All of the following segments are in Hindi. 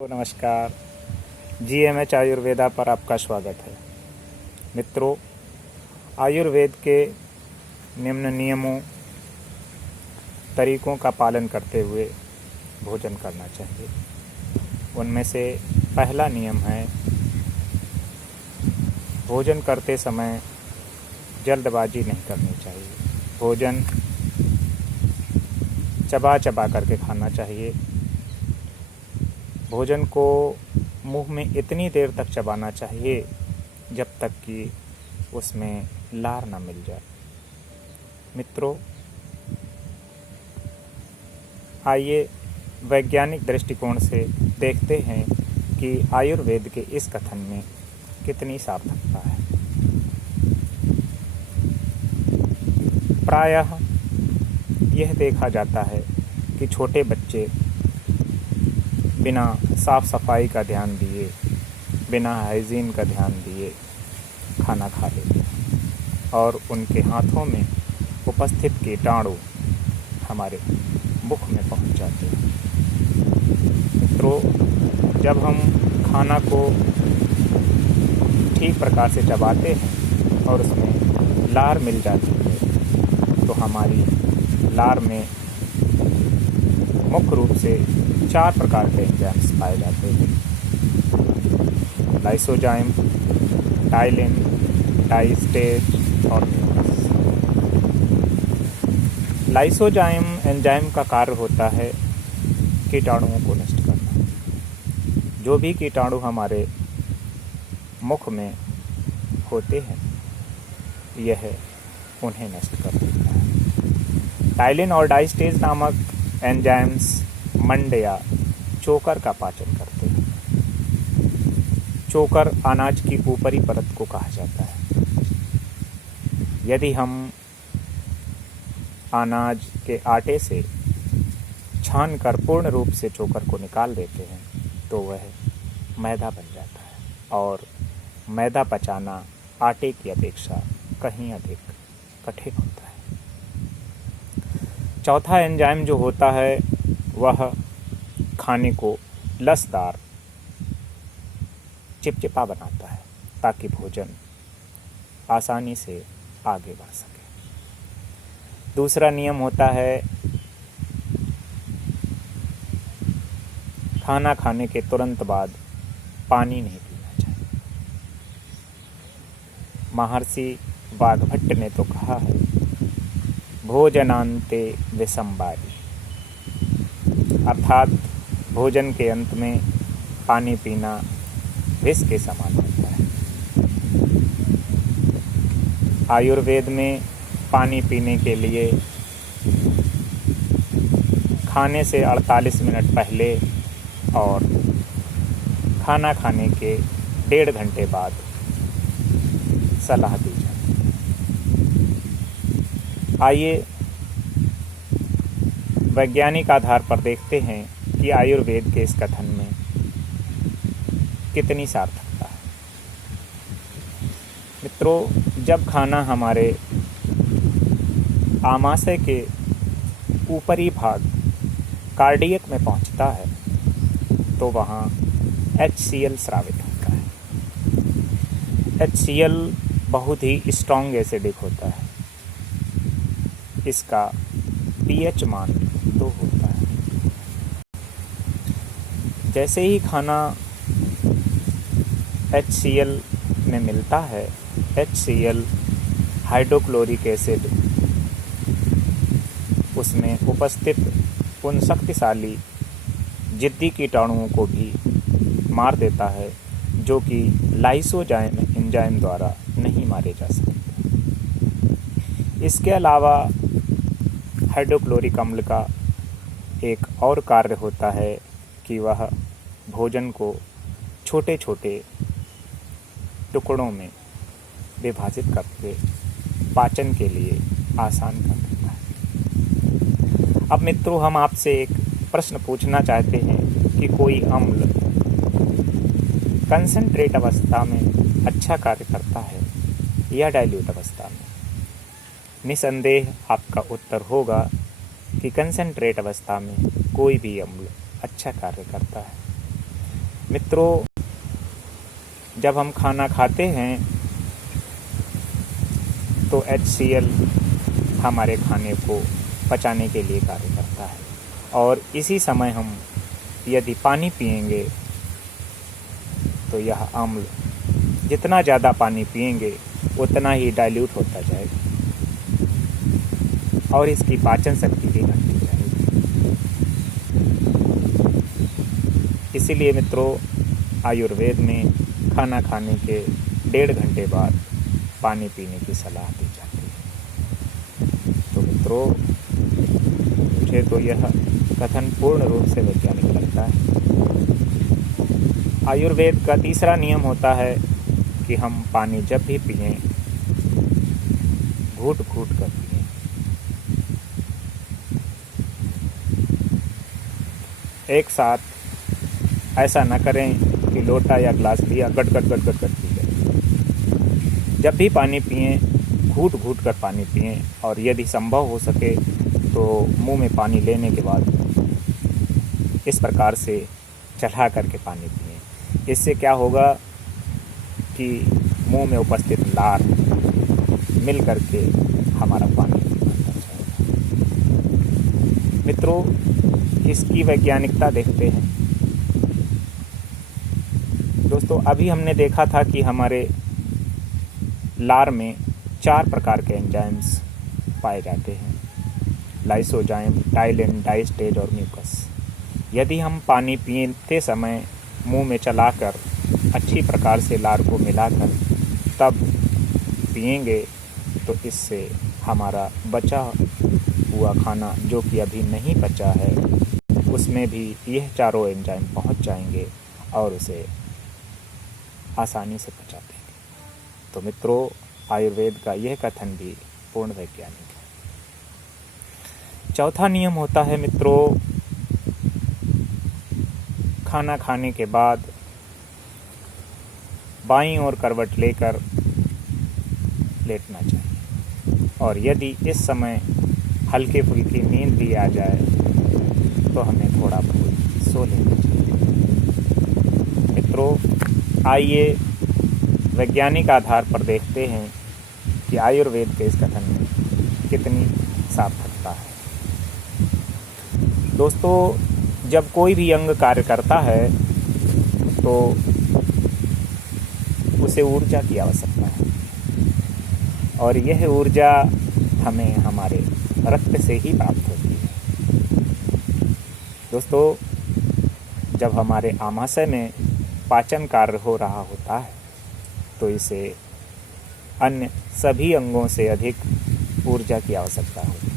तो नमस्कार। GMH आयुर्वेदा पर आपका स्वागत है। मित्रों, आयुर्वेद के निम्न नियमों तरीकों का पालन करते हुए भोजन करना चाहिए। उनमें से पहला नियम है, भोजन करते समय जल्दबाजी नहीं करनी चाहिए। भोजन चबा चबा करके खाना चाहिए। भोजन को मुंह में इतनी देर तक चबाना चाहिए जब तक कि उसमें लार न मिल जाए। मित्रों, आइए वैज्ञानिक दृष्टिकोण से देखते हैं कि आयुर्वेद के इस कथन में कितनी सार्थकता है। प्रायः यह देखा जाता है कि छोटे बच्चे बिना साफ सफाई का ध्यान दिए, बिना हाइजीन का ध्यान दिए खाना खा लेते हैं और उनके हाथों में उपस्थित कीटाणु हमारे मुख में पहुंच जाते हैं। मित्रों, जब हम खाना को ठीक प्रकार से चबाते हैं और उसमें लार मिल जाती है तो हमारी लार में मुख्य रूप से 4 प्रकार के एंजाइम्स पाए जाते हैं: लाइसोजाइम, टाइलिन, डाइस्टेज और म्यूकस। लाइसोजाइम एंजाइम का कार्य होता है कीटाणुओं को नष्ट करना। जो भी कीटाणु हमारे मुख में होते हैं यह उन्हें नष्ट कर देता है। टाइलिन और डाइस्टेज नामक एंजाइम्स मंड या चोकर का पाचन करते हैं। चोकर अनाज की ऊपरी परत को कहा जाता है। यदि हम अनाज के आटे से छानकर पूर्ण रूप से चोकर को निकाल देते हैं तो वह मैदा बन जाता है और मैदा पचाना आटे की अपेक्षा कहीं अधिक कठिन होता है। चौथा एंजाइम जो होता है वह खाने को लसदार, चिपचिपा बनाता है ताकि भोजन आसानी से आगे बढ़ सके। दूसरा नियम होता है, खाना खाने के तुरंत बाद पानी नहीं पीना चाहिए। महर्षि वाग्भट्ट ने तो कहा है, भोजनांते विषमवारी, अर्थात भोजन के अंत में पानी पीना विष के समान होता है। आयुर्वेद में पानी पीने के लिए खाने से 48 मिनट पहले और खाना खाने के 1.5 घंटे बाद सलाह दी जाती है। आइए वैज्ञानिक आधार पर देखते हैं कि आयुर्वेद के इस कथन में कितनी सार्थकता है। मित्रों, जब खाना हमारे आमाशय के ऊपरी भाग कार्डियक में पहुंचता है तो वहाँ HCl स्रावित होता है। HCl बहुत ही स्ट्रॉन्ग एसिडिक होता है। इसका pH मान 2 होता है। जैसे ही खाना HCl में मिलता है, HCl हाइड्रोक्लोरिक एसिड उसमें उपस्थित उन शक्तिशाली जिद्दी कीटाणुओं को भी मार देता है जो कि लाइसोजाइम एंजाइम द्वारा नहीं मारे जा सकते। इसके अलावा हाइड्रोक्लोरिक अम्ल का एक और कार्य होता है कि वह भोजन को छोटे छोटे टुकड़ों में विभाजित करके पाचन के लिए आसान कर देता है। अब मित्रों, हम आपसे एक प्रश्न पूछना चाहते हैं कि कोई अम्ल कंसंट्रेट अवस्था में अच्छा कार्य करता है या डाइल्यूट अवस्था में? निसंदेह आपका उत्तर होगा कि कंसंट्रेट अवस्था में कोई भी अम्ल अच्छा कार्य करता है। मित्रों, जब हम खाना खाते हैं तो HCl हमारे खाने को पचाने के लिए कार्य करता है, और इसी समय हम यदि पानी पिएंगे तो यह अम्ल जितना ज़्यादा पानी पिएंगे उतना ही डाइल्यूट होता जाएगा और इसकी पाचन शक्ति भी घटती जाएगी। इसीलिए मित्रों, आयुर्वेद में खाना खाने के 1.5 घंटे बाद पानी पीने की सलाह दी जाती है। तो मित्रों, मुझे तो यह कथन पूर्ण रूप से वैज्ञानिक लगता है। आयुर्वेद का तीसरा नियम होता है कि हम पानी जब भी पिएं, घूट घूट कर पिएं। एक साथ ऐसा न करें कि लोटा या ग्लास लिया गट गट गट गट गट पी गए। जब भी पानी पिएं, घूट घूट कर पानी पिएं, और यदि संभव हो सके तो मुंह में पानी लेने के बाद इस प्रकार से चढ़ा करके पानी पिएं। इससे क्या होगा कि मुंह में उपस्थित लार मिल करके हमारा पानी अंदर जाएगा। मित्रों, इसकी वैज्ञानिकता देखते हैं। दोस्तों, अभी हमने देखा था कि हमारे लार में 4 प्रकार के एंजाइम्स पाए जाते हैं: लाइसोजाइम, टाइलिन, डाइस्टेज और म्यूकस। यदि हम पानी पीते समय मुंह में चलाकर अच्छी प्रकार से लार को मिलाकर तब पिएंगे तो इससे हमारा बचा हुआ खाना जो कि अभी नहीं पचा है उसमें भी यह चारों एंजाइम पहुंच जाएंगे और उसे आसानी से पचा देंगे। तो मित्रों, आयुर्वेद का यह कथन भी पूर्ण वैज्ञानिक है। चौथा नियम होता है मित्रों, खाना खाने के बाद बाईं ओर करवट लेकर लेटना चाहिए, और यदि इस समय हल्की फुल्की नींद भी आ जाए तो हमें थोड़ा बहुत सो लेना चाहिए। मित्रों, आइए वैज्ञानिक आधार पर देखते हैं कि आयुर्वेद के इस कथन में कितनी सार्थकता है। दोस्तों, जब कोई भी अंग कार्य करता है तो उसे ऊर्जा की आवश्यकता है, और यह ऊर्जा हमें हमारे रक्त से ही प्राप्त होती है। दोस्तों, जब हमारे आमाशय में पाचन कार्य हो रहा होता है तो इसे अन्य सभी अंगों से अधिक ऊर्जा की आवश्यकता होती है,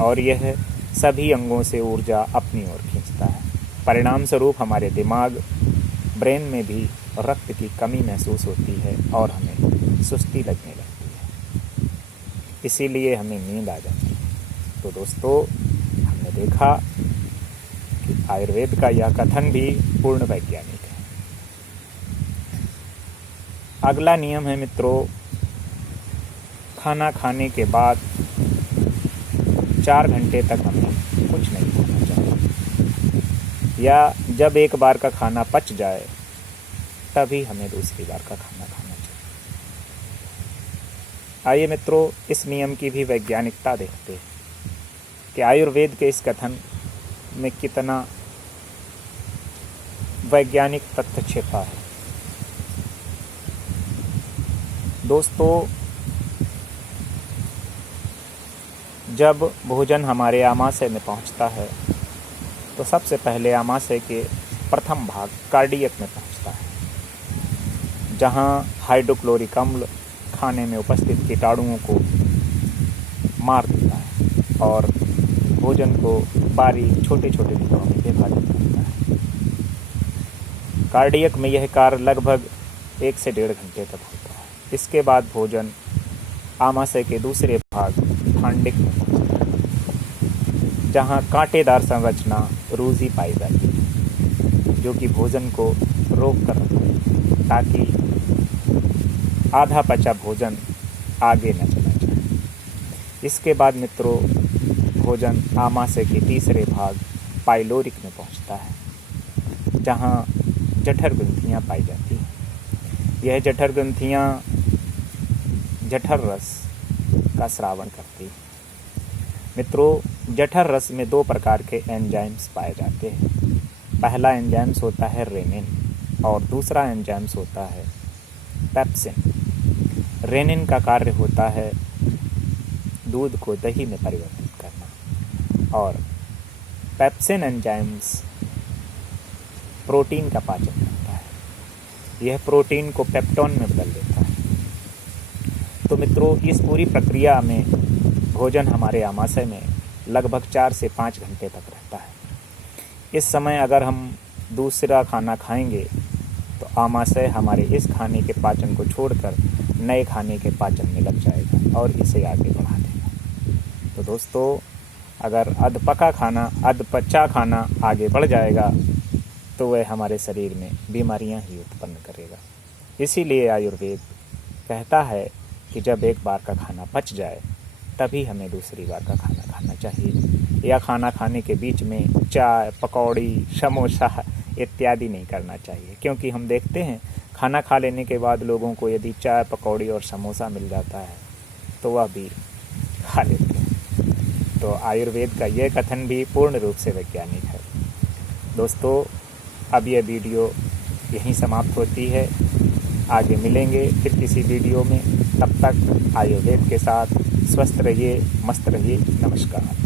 और यह सभी अंगों से ऊर्जा अपनी ओर खींचता है। परिणाम स्वरूप हमारे दिमाग, ब्रेन में भी रक्त की कमी महसूस होती है और हमें सुस्ती लगने लगती है, इसीलिए हमें नींद आ जाती है। तो दोस्तों, हमने देखा कि आयुर्वेद का यह कथन भी पूर्ण वैज्ञानिक है। अगला नियम है मित्रों, खाना खाने के बाद 4 घंटे तक हमें कुछ नहीं खाना चाहिए, या जब एक बार का खाना पच जाए तभी हमें दूसरी बार का खाना खाना चाहिए। आइए मित्रों, इस नियम की भी वैज्ञानिकता देखते हैं कि आयुर्वेद के इस कथन में कितना वैज्ञानिक तथ्य छिपा है। दोस्तों, जब भोजन हमारे आमाशय में पहुंचता है तो सबसे पहले आमाशय के प्रथम भाग कार्डियक में पहुंचता है, जहां हाइड्रोक्लोरिक अम्ल खाने में उपस्थित कीटाणुओं को मार देता है और भोजन को बारीक छोटे छोटे टुकड़ों में विभाजित करता है। कार्डियक में यह कार्य लगभग 1 से 1.5 घंटे तक होता है। इसके बाद भोजन आमाशय के दूसरे भाग थांडिक में पहुंचता है, जहां कांटेदार संरचना रूजी पाई जाती है, जो कि भोजन को रोक कर रखती है ताकि आधा पचा भोजन आगे न चला जाए। इसके बाद मित्रों, भोजन आमाशय के तीसरे भाग पाइलोरिक में पहुंचता है, जहां जठर ग्रंथियाँ पाई जाती हैं। यह जठर ग्रंथियाँ जठर रस का स्रावन करती हैं। मित्रों, जठर रस में 2 प्रकार के एंजाइम्स पाए जाते हैं। पहला एंजाइम्स होता है रेनिन और दूसरा एंजाइम्स होता है पेप्सिन। रेनिन का कार्य होता है दूध को दही में परिवर्तित करना और पेप्सिन एंजाइम्स प्रोटीन का पाचन करता है। यह प्रोटीन को पेप्टोन में बदल देता है। तो मित्रों, इस पूरी प्रक्रिया में भोजन हमारे आमाशय में लगभग 4 से 5 घंटे तक रहता है। इस समय अगर हम दूसरा खाना खाएंगे तो आमाशय हमारे इस खाने के पाचन को छोड़कर नए खाने के पाचन में लग जाएगा और इसे आगे बढ़ा देगा। तो दोस्तों, अगर अधपचा खाना आगे बढ़ जाएगा तो वह हमारे शरीर में बीमारियां ही उत्पन्न करेगा। इसीलिए आयुर्वेद कहता है कि जब एक बार का खाना पच जाए तभी हमें दूसरी बार का खाना खाना चाहिए, या खाना खाने के बीच में चाय, पकौड़ी, समोसा इत्यादि नहीं करना चाहिए। क्योंकि हम देखते हैं खाना खा लेने के बाद लोगों को यदि चाय, पकौड़ी और समोसा मिल जाता है तो वह भी खा लेते हैं। तो आयुर्वेद का यह कथन भी पूर्ण रूप से वैज्ञानिक है। दोस्तों, अब यह वीडियो यहीं समाप्त होती है। आगे मिलेंगे फिर किसी वीडियो में। तब तक आयुर्वेद के साथ स्वस्थ रहिए, मस्त रहिए। नमस्कार।